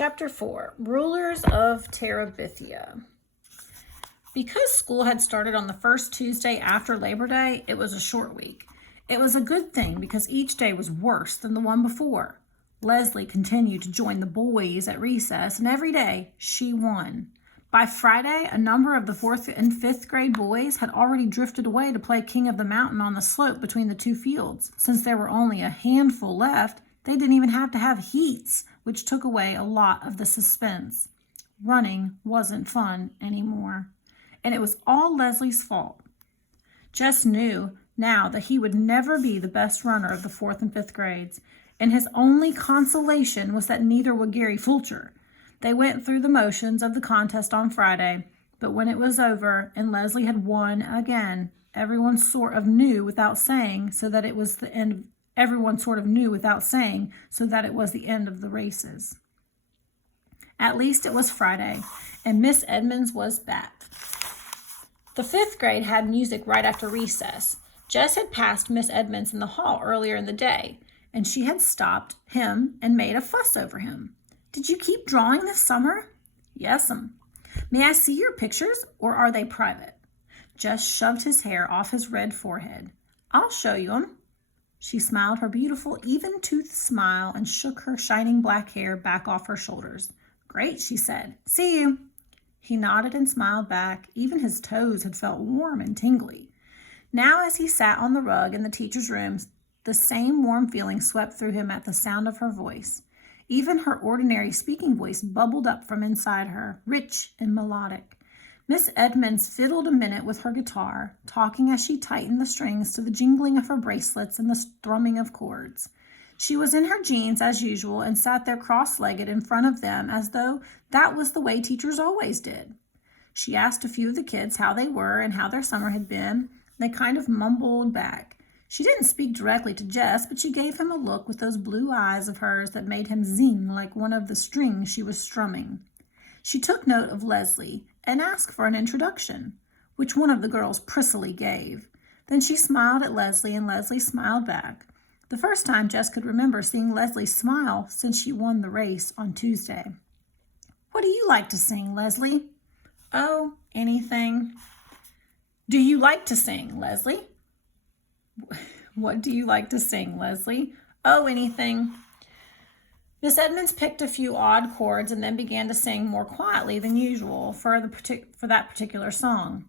Chapter 4, Rulers of Terabithia. Because school had started on the first Tuesday after Labor Day, it was a short week. It was a good thing because each day was worse than the one before. Leslie continued to join the boys at recess, and every day she won. By Friday, a number of the 4th and 5th grade boys had already drifted away to play King of the Mountain on the slope between the two fields. Since there were only a handful left, they didn't even have to have heats, which took away a lot of the suspense. Running wasn't fun anymore, and it was all Leslie's fault. Jess knew now that he would never be the best runner of the 4th and 5th grades, and his only consolation was that neither would Gary Fulcher. They went through the motions of the contest on Friday, but when it was over and Leslie had won again, everyone sort of knew without saying so that it was the end of the races. At least it was Friday, and Miss Edmonds was back. The 5th grade had music right after recess. Jess had passed Miss Edmonds in the hall earlier in the day, and she had stopped him and made a fuss over him. "Did you keep drawing this summer?" "Yes'm." "May I see your pictures, or are they private?" Jess shoved his hair off his red forehead. "I'll show you 'em." She smiled her beautiful, even-toothed smile and shook her shining black hair back off her shoulders. "Great," she said. "See you." He nodded and smiled back. Even his toes had felt warm and tingly. Now, as he sat on the rug in the teacher's room, the same warm feeling swept through him at the sound of her voice. Even her ordinary speaking voice bubbled up from inside her, rich and melodic. Miss Edmonds fiddled a minute with her guitar, talking as she tightened the strings to the jingling of her bracelets and the thrumming of chords. She was in her jeans as usual and sat there cross-legged in front of them as though that was the way teachers always did. She asked a few of the kids how they were and how their summer had been. They kind of mumbled back. She didn't speak directly to Jess, but she gave him a look with those blue eyes of hers that made him zing like one of the strings she was strumming. She took note of Leslie and asked for an introduction, which one of the girls prissily gave. Then she smiled at Leslie, and Leslie smiled back. The first time Jess could remember seeing Leslie smile since she won the race on Tuesday. "What do you like to sing, Leslie?" "Oh, anything." "Do you like to sing, Leslie?" "What do you like to sing, Leslie?" "Oh, anything." Miss Edmonds picked a few odd chords and then began to sing more quietly than usual for that particular song.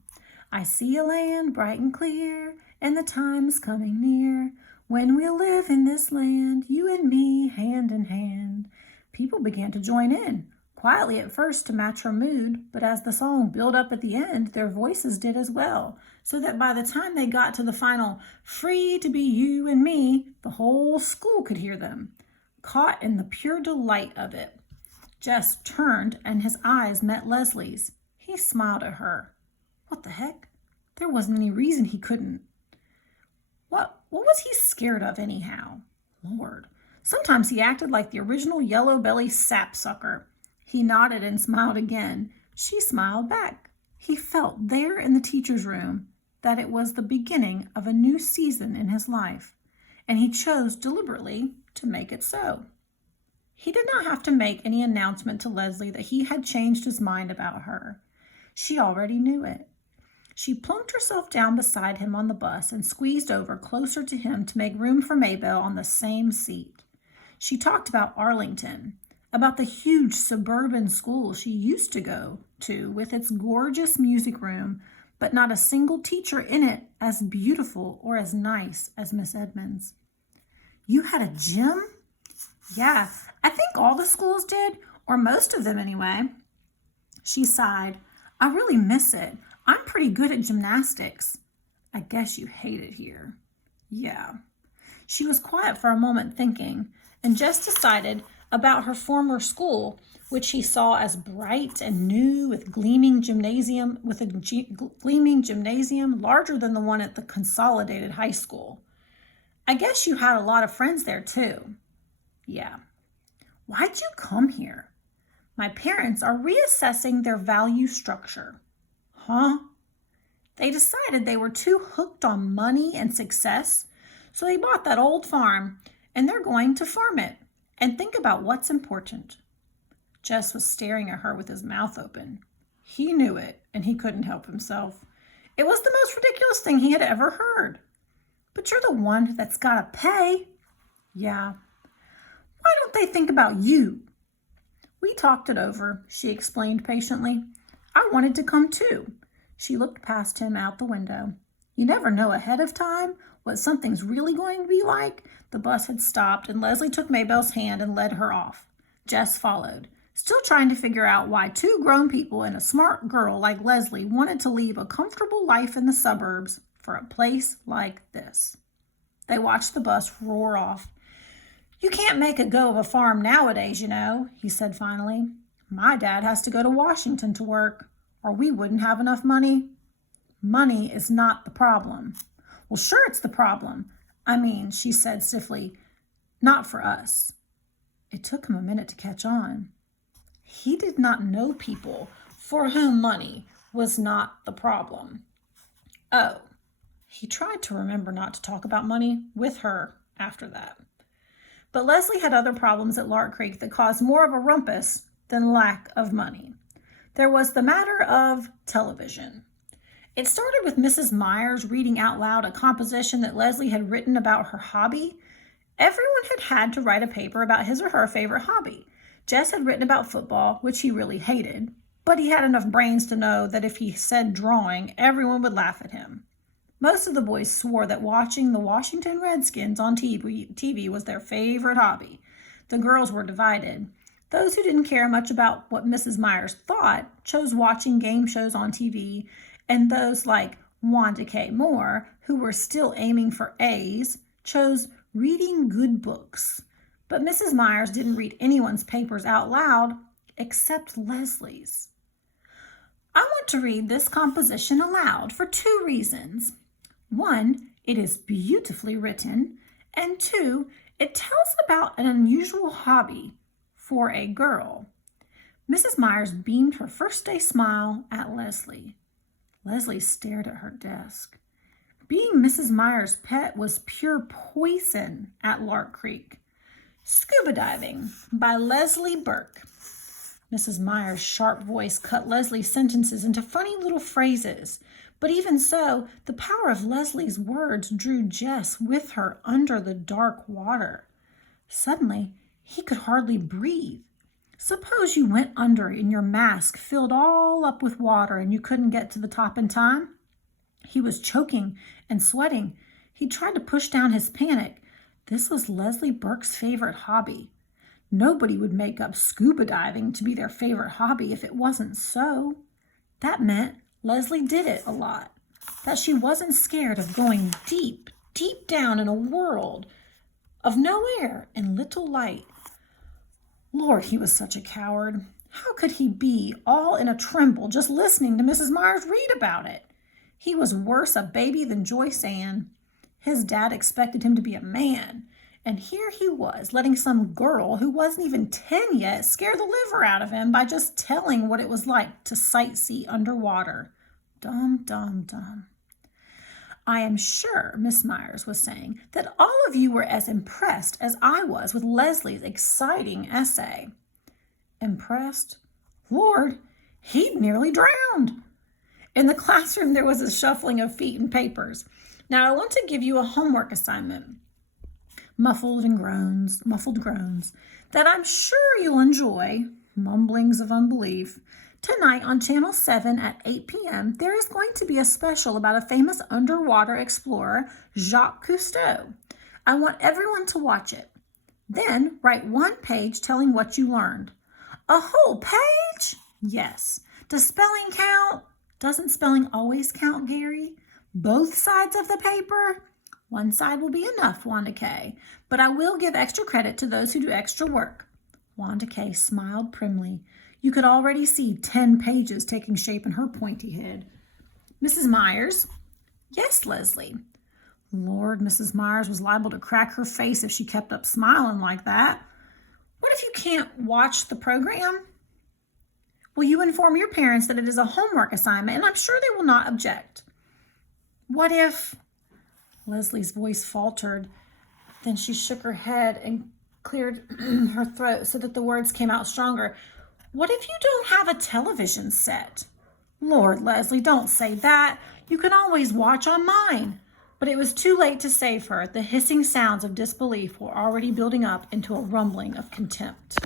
"I see a land bright and clear, and the time is coming near, when we'll live in this land, you and me, hand in hand." People began to join in, quietly at first to match her mood, but as the song built up at the end, their voices did as well, so that by the time they got to the final, "Free to be you and me," the whole school could hear them, caught in the pure delight of it. Jess turned and his eyes met Leslie's. He smiled at her. What the heck? There wasn't any reason he couldn't. What was he scared of anyhow? Lord, sometimes he acted like the original yellow belly sapsucker. He nodded and smiled again. She smiled back. He felt there in the teacher's room that it was the beginning of a new season in his life, and he chose deliberately to make it so. He did not have to make any announcement to Leslie that he had changed his mind about her. She already knew it. She plunked herself down beside him on the bus and squeezed over closer to him to make room for Maybelle on the same seat. She talked about Arlington, about the huge suburban school she used to go to with its gorgeous music room, but not a single teacher in it as beautiful or as nice as Miss Edmonds. "You had a gym?" "Yeah, I think all the schools did, or most of them anyway." She sighed. "I really miss it. I'm pretty good at gymnastics." "I guess you hate it here." "Yeah." She was quiet for a moment thinking, and just decided about her former school, which he saw as bright and new with a gleaming gymnasium larger than the one at the Consolidated High School. "I guess you had a lot of friends there too." "Yeah." "Why'd you come here?" "My parents are reassessing their value structure." "Huh?" "They decided they were too hooked on money and success, so they bought that old farm, and they're going to farm it and think about what's important." Jess was staring at her with his mouth open. He knew it, and he couldn't help himself. It was the most ridiculous thing he had ever heard. But you're the one that's got to pay. Yeah. Why don't they think about you? We talked it over, she explained patiently. I wanted to come too. She looked past him out the window. You never know ahead of time what something's really going to be like. The bus had stopped, and Leslie took Maybelle's hand and led her off. Jess followed, still trying to figure out why two grown people and a smart girl like Leslie wanted to leave a comfortable life in the suburbs for a place like this. They watched the bus roar off. You can't make a go of a farm nowadays, you know, he said finally. My dad has to go to Washington to work, or we wouldn't have enough money. Money is not the problem. Well, sure it's the problem. I mean, she said stiffly, not for us. It took him a minute to catch on. He did not know people for whom money was not the problem. Oh, he tried to remember not to talk about money with her after that. But Leslie had other problems at Lark Creek that caused more of a rumpus than lack of money. There was the matter of television. It started with Mrs. Myers reading out loud a composition that Leslie had written about her hobby. Everyone had had to write a paper about his or her favorite hobby. Jess had written about football, which he really hated, but he had enough brains to know that if he said drawing, everyone would laugh at him. Most of the boys swore that watching the Washington Redskins on TV was their favorite hobby. The girls were divided. Those who didn't care much about what Mrs. Myers thought chose watching game shows on TV, and those like Wanda K. Moore, who were still aiming for A's, chose reading good books. But Mrs. Myers didn't read anyone's papers out loud except Leslie's. I want to read this composition aloud for two reasons. One, it is beautifully written, and two, it tells about an unusual hobby for a girl. Mrs. Myers beamed her first day smile at Leslie. Leslie stared at her desk. Being Mrs. Myers' pet was pure poison at Lark Creek. Scuba Diving by Leslie Burke. Mrs. Myers' sharp voice cut Leslie's sentences into funny little phrases. But even so, the power of Leslie's words drew Jess with her under the dark water. Suddenly, he could hardly breathe. Suppose you went under and your mask filled all up with water and you couldn't get to the top in time? He was choking and sweating. He tried to push down his panic. This was Leslie Burke's favorite hobby. Nobody would make up scuba diving to be their favorite hobby if it wasn't so. That meant Leslie did it a lot, that she wasn't scared of going deep, deep down in a world of no air and little light. Lord, he was such a coward. How could he be all in a tremble just listening to Mrs. Myers read about it? He was worse a baby than Joyce Ann. His dad expected him to be a man, and here he was letting some girl who wasn't even 10 yet scare the liver out of him by just telling what it was like to sightsee underwater. Dum, dum, dum. I am sure, Miss Myers was saying, that all of you were as impressed as I was with Leslie's exciting essay. Impressed? Lord, he'd nearly drowned. In the classroom, there was a shuffling of feet and papers. Now, I want to give you a homework assignment. Muffled groans, that I'm sure you'll enjoy, mumblings of unbelief. Tonight on Channel 7 at 8 p.m., there is going to be a special about a famous underwater explorer, Jacques Cousteau. I want everyone to watch it. Then write one page telling what you learned. A whole page? Yes. Does spelling count? Doesn't spelling always count, Gary? Both sides of the paper? One side will be enough, Wanda K., but I will give extra credit to those who do extra work. Wanda K. smiled primly. You could already see 10 pages taking shape in her pointy head. Mrs. Myers? Yes, Leslie. Lord, Mrs. Myers was liable to crack her face if she kept up smiling like that. What if you can't watch the program? Will you inform your parents that it is a homework assignment, and I'm sure they will not object? What if... Leslie's voice faltered. Then she shook her head and cleared her throat so that the words came out stronger. What if you don't have a television set? Lord, Leslie, don't say that. You can always watch on mine. But it was too late to save her. The hissing sounds of disbelief were already building up into a rumbling of contempt.